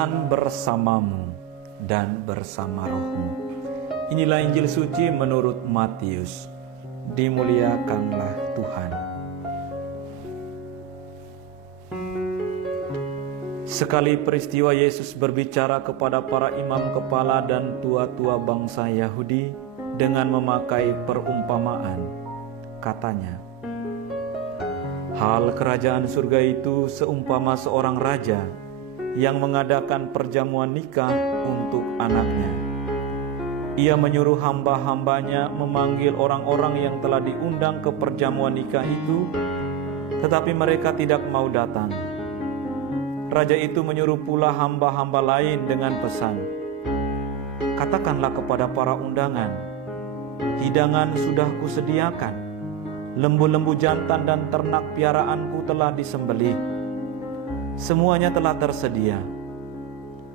Tuhan bersamamu dan bersama rohmu. Inilah Injil suci menurut Matius. Dimuliakanlah Tuhan. Sekali peristiwa Yesus berbicara kepada para imam kepala dan tua-tua bangsa Yahudi dengan memakai perumpamaan. Katanya, hal kerajaan surga itu seumpama seorang raja yang mengadakan perjamuan nikah untuk anaknya. Ia menyuruh hamba-hambanya memanggil orang-orang yang telah diundang ke perjamuan nikah itu, tetapi mereka tidak mau datang. Raja itu menyuruh pula hamba-hamba lain dengan pesan, katakanlah kepada para undangan, hidangan sudah kusediakan, lembu-lembu jantan dan ternak piaraanku telah disembelih. Semuanya telah tersedia.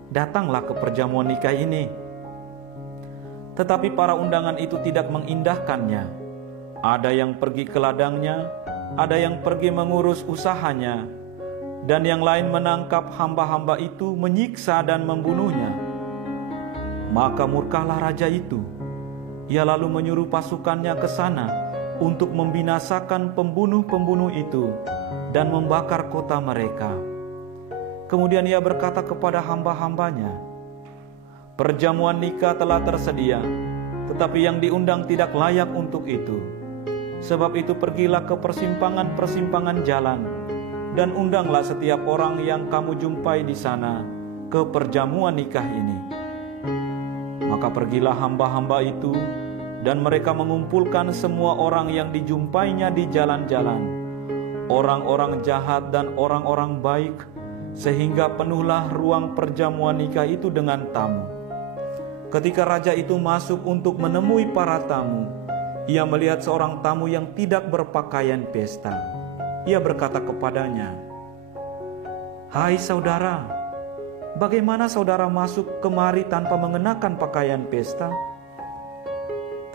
Datanglah ke perjamuan nikah ini. Tetapi para undangan itu tidak mengindahkannya. Ada yang pergi ke ladangnya, ada yang pergi mengurus usahanya, dan yang lain menangkap hamba-hamba itu, menyiksa dan membunuhnya. Maka murkalah raja itu. Ia lalu menyuruh pasukannya ke sana untuk membinasakan pembunuh-pembunuh itu dan membakar kota mereka. Kemudian ia berkata kepada hamba-hambanya, perjamuan nikah telah tersedia, tetapi yang diundang tidak layak untuk itu. Sebab itu pergilah ke persimpangan-persimpangan jalan, dan undanglah setiap orang yang kamu jumpai di sana ke perjamuan nikah ini. Maka pergilah hamba-hamba itu, dan mereka mengumpulkan semua orang yang dijumpainya di jalan-jalan, orang-orang jahat dan orang-orang baik, sehingga penuhlah ruang perjamuan nikah itu dengan tamu. Ketika raja itu masuk untuk menemui para tamu, ia melihat seorang tamu yang tidak berpakaian pesta. Ia berkata kepadanya, hai saudara, bagaimana saudara masuk kemari tanpa mengenakan pakaian pesta?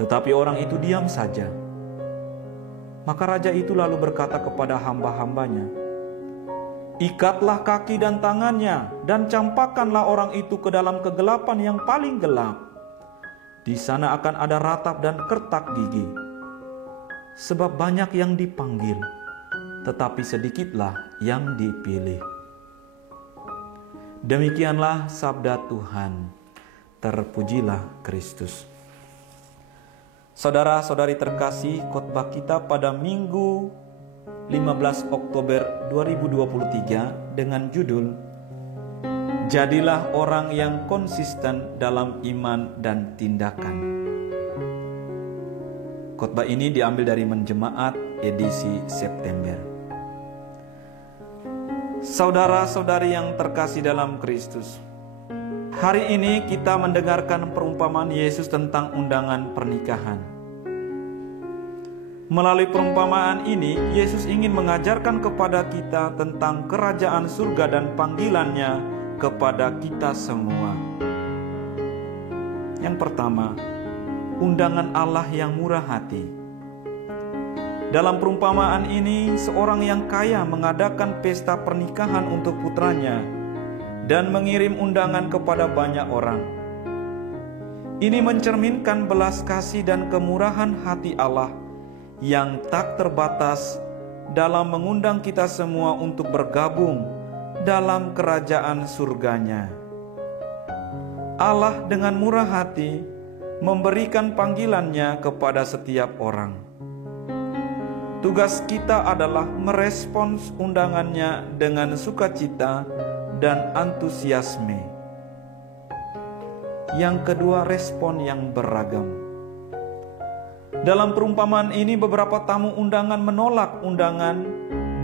Tetapi orang itu diam saja. Maka raja itu lalu berkata kepada hamba-hambanya, ikatlah kaki dan tangannya, dan campakkanlah orang itu ke dalam kegelapan yang paling gelap. Di sana akan ada ratap dan kertak gigi. Sebab banyak yang dipanggil, tetapi sedikitlah yang dipilih. Demikianlah sabda Tuhan. Terpujilah Kristus. Saudara-saudari terkasih, khotbah kita pada Minggu 15 Oktober 2023 dengan judul Jadilah Orang yang Konsisten dalam Iman dan Tindakan. Khotbah ini diambil dari Menjemaat edisi September. Saudara-saudari yang terkasih dalam Kristus, hari ini kita mendengarkan perumpamaan Yesus tentang undangan pernikahan. Melalui perumpamaan ini, Yesus ingin mengajarkan kepada kita tentang kerajaan surga dan panggilannya kepada kita semua. Yang pertama, undangan Allah yang murah hati. Dalam perumpamaan ini, seorang yang kaya mengadakan pesta pernikahan untuk putranya dan mengirim undangan kepada banyak orang. Ini mencerminkan belas kasih dan kemurahan hati Allah yang tak terbatas dalam mengundang kita semua untuk bergabung dalam kerajaan surganya. Allah dengan murah hati memberikan panggilannya kepada setiap orang. Tugas kita adalah merespons undangannya dengan sukacita dan antusiasme. Yang kedua, respon yang beragam. Dalam perumpamaan ini beberapa tamu undangan menolak undangan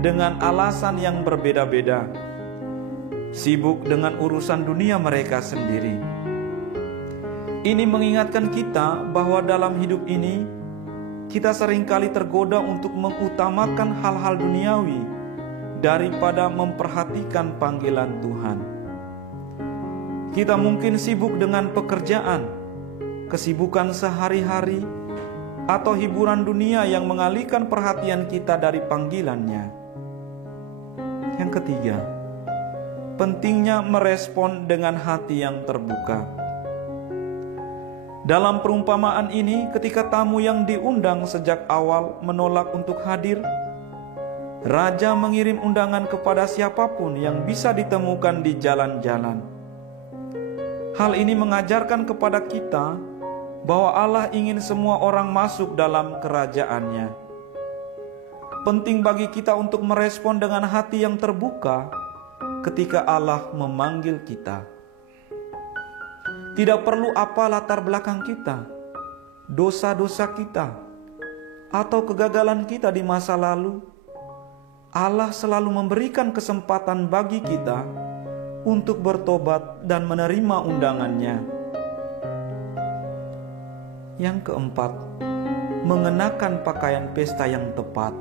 dengan alasan yang berbeda-beda. Sibuk dengan urusan dunia mereka sendiri. Ini mengingatkan kita bahwa dalam hidup ini kita seringkali tergoda untuk mengutamakan hal-hal duniawi daripada memperhatikan panggilan Tuhan. Kita mungkin sibuk dengan pekerjaan, kesibukan sehari-hari, atau hiburan dunia yang mengalihkan perhatian kita dari panggilannya. Yang ketiga, pentingnya merespon dengan hati yang terbuka. Dalam perumpamaan ini, ketika tamu yang diundang sejak awal menolak untuk hadir, raja mengirim undangan kepada siapapun yang bisa ditemukan di jalan-jalan. Hal ini mengajarkan kepada kita bahwa Allah ingin semua orang masuk dalam kerajaannya. Penting bagi kita untuk merespon dengan hati yang terbuka ketika Allah memanggil kita. Tidak perlu apa latar belakang kita, dosa-dosa kita, atau kegagalan kita di masa lalu. Allah selalu memberikan kesempatan bagi kita untuk bertobat dan menerima undangannya. Yang keempat, mengenakan pakaian pesta yang tepat.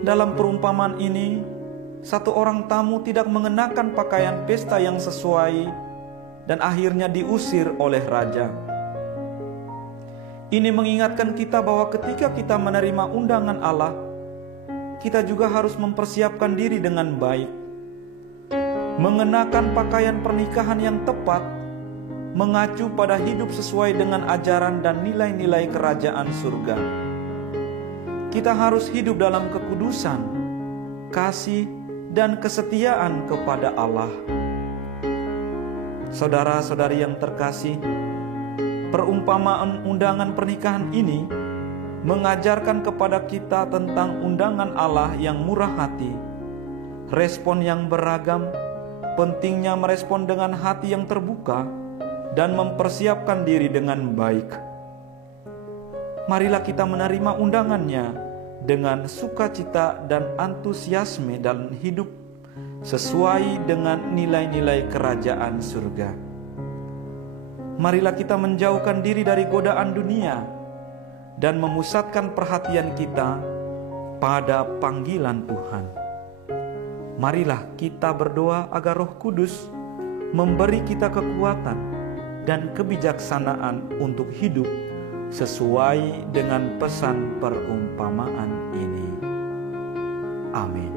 Dalam perumpamaan ini, satu orang tamu tidak mengenakan pakaian pesta yang sesuai dan akhirnya diusir oleh raja. Ini mengingatkan kita bahwa ketika kita menerima undangan Allah, kita juga harus mempersiapkan diri dengan baik. Mengenakan pakaian pernikahan yang tepat mengacu pada hidup sesuai dengan ajaran dan nilai-nilai kerajaan surga. Kita harus hidup dalam kekudusan, kasih, dan kesetiaan kepada Allah. Saudara-saudari yang terkasih, perumpamaan undangan pernikahan ini mengajarkan kepada kita tentang undangan Allah yang murah hati, respon yang beragam, pentingnya merespon dengan hati yang terbuka, dan mempersiapkan diri dengan baik. Marilah kita menerima undangannya dengan sukacita dan antusiasme dalam hidup sesuai dengan nilai-nilai kerajaan surga. Marilah kita menjauhkan diri dari godaan dunia dan memusatkan perhatian kita pada panggilan Tuhan. Marilah kita berdoa agar Roh Kudus memberi kita kekuatan dan kebijaksanaan untuk hidup sesuai dengan pesan perumpamaan ini. Amin.